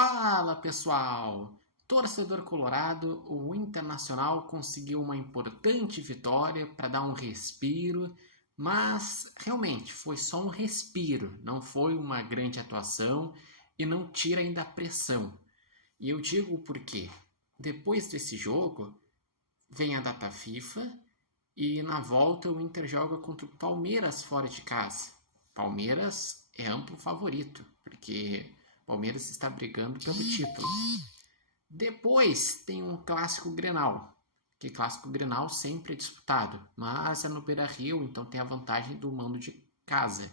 Fala pessoal! Torcedor colorado, o Internacional conseguiu uma importante vitória para dar um respiro, mas realmente foi só um respiro, não foi uma grande atuação e não tira ainda a pressão. E eu digo o porquê. Depois desse jogo, vem a data FIFA e na volta o Inter joga contra o Palmeiras fora de casa. Palmeiras é amplo favorito, porque o Palmeiras está brigando pelo título. Depois tem um clássico Grenal, que clássico Grenal sempre é disputado, mas é no Beira-Rio, então tem a vantagem do mando de casa.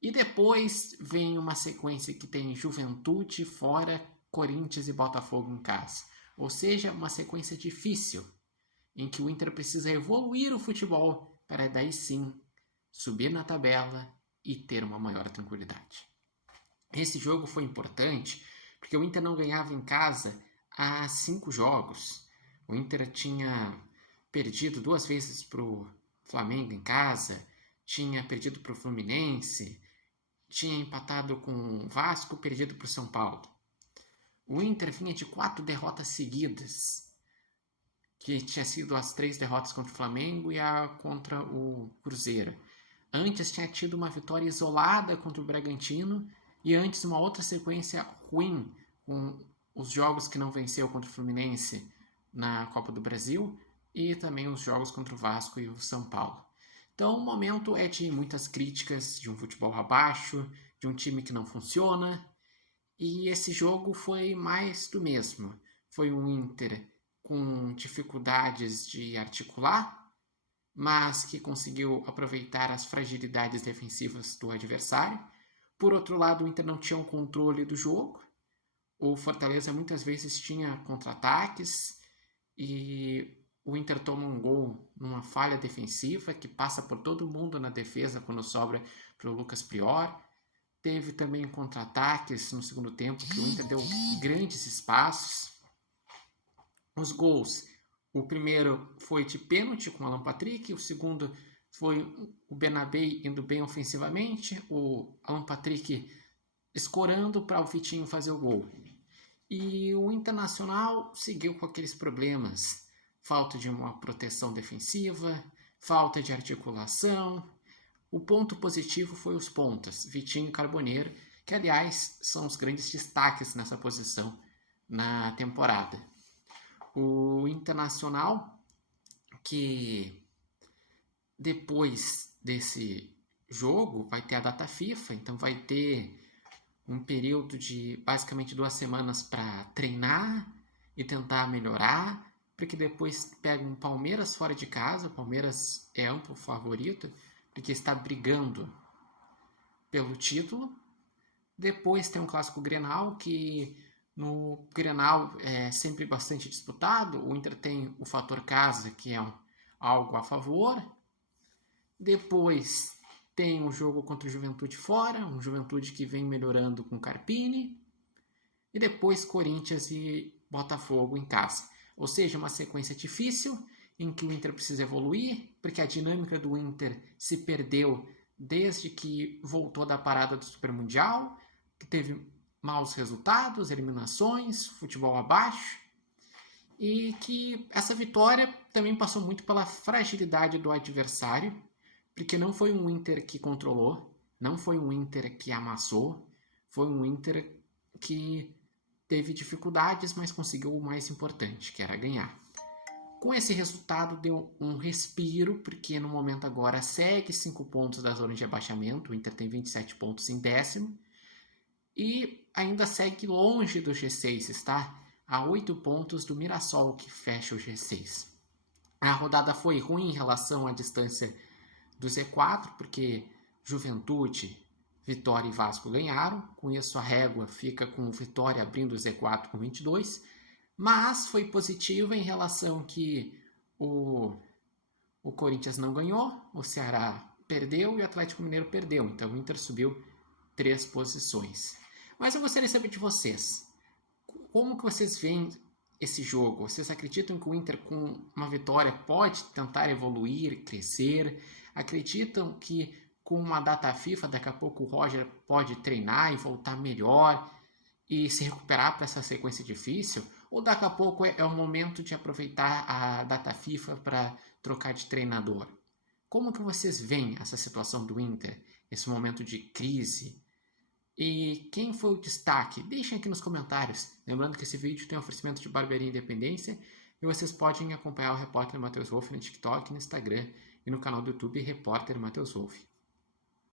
E depois vem uma sequência que tem Juventude fora, Corinthians e Botafogo em casa. Ou seja, uma sequência difícil, em que o Inter precisa evoluir o futebol para daí sim subir na tabela e ter uma maior tranquilidade. Esse jogo foi importante porque o Inter não ganhava em casa há 5 jogos. O Inter tinha perdido 2 vezes para o Flamengo em casa, tinha perdido para o Fluminense, tinha empatado com o Vasco, perdido para o São Paulo. O Inter vinha de 4 derrotas seguidas, que tinha sido as 3 derrotas contra o Flamengo e a contra o Cruzeiro. Antes tinha tido uma vitória isolada contra o Bragantino e antes uma outra sequência ruim com os jogos que não venceu contra o Fluminense na Copa do Brasil e também os jogos contra o Vasco e o São Paulo. Então o momento é de muitas críticas, de um futebol abaixo, de um time que não funciona, e esse jogo foi mais do mesmo. Foi um Inter com dificuldades de articular, mas que conseguiu aproveitar as fragilidades defensivas do adversário. Por outro lado, o Inter não tinha o controle do jogo. O Fortaleza muitas vezes tinha contra-ataques e o Inter toma um gol numa falha defensiva que passa por todo mundo na defesa quando sobra para o Lucas Prior. Teve também contra-ataques no segundo tempo que o Inter deu grandes espaços. Os gols, o primeiro foi de pênalti com o Alan Patrick, o segundo foi o Bernabé indo bem ofensivamente, o Alan Patrick escorando para o Vitinho fazer o gol. E o Internacional seguiu com aqueles problemas, falta de uma proteção defensiva, falta de articulação. O ponto positivo foi os pontas, Vitinho e Carboneiro, que aliás são os grandes destaques nessa posição na temporada. O Internacional, que depois desse jogo vai ter a data FIFA, então vai ter um período de basicamente 2 semanas para treinar e tentar melhorar, porque depois pega um Palmeiras fora de casa. O Palmeiras é amplo favorito, porque está brigando pelo título. Depois tem um clássico Grenal, que no Grenal é sempre bastante disputado. O Inter tem o fator casa, que é algo a favor. Depois tem o jogo contra o Juventude fora, um Juventude que vem melhorando com Carpini. E depois Corinthians e Botafogo em casa. Ou seja, uma sequência difícil em que o Inter precisa evoluir, porque a dinâmica do Inter se perdeu desde que voltou da parada do Super Mundial, que teve maus resultados, eliminações, futebol abaixo, e que essa vitória também passou muito pela fragilidade do adversário, porque não foi um Inter que controlou, não foi um Inter que amassou, foi um Inter que teve dificuldades, mas conseguiu o mais importante, que era ganhar. Com esse resultado deu um respiro, porque no momento agora segue 5 pontos da zona de rebaixamento, o Inter tem 27 pontos em 10º, e ainda segue longe do G6, está a 8 pontos do Mirassol, que fecha o G6. A rodada foi ruim em relação à distância do Z4, porque Juventude, Vitória e Vasco ganharam. Com isso a régua fica com Vitória abrindo o Z4 com 22, mas foi positiva em relação que o Corinthians não ganhou, o Ceará perdeu e o Atlético Mineiro perdeu. Então o Inter subiu 3 posições. Mas eu gostaria de saber de vocês, como que vocês veem esse jogo? Vocês acreditam que o Inter com uma vitória pode tentar evoluir, crescer? Acreditam que com uma data FIFA daqui a pouco o Roger pode treinar e voltar melhor e se recuperar para essa sequência difícil? Ou daqui a pouco é o momento de aproveitar a data FIFA para trocar de treinador? Como que vocês veem essa situação do Inter, esse momento de crise? E quem foi o destaque? Deixem aqui nos comentários. Lembrando que esse vídeo tem oferecimento de Barbearia Independência e vocês podem acompanhar o Repórter Matheus Wolff no TikTok, no Instagram e no canal do YouTube Repórter Matheus Wolff.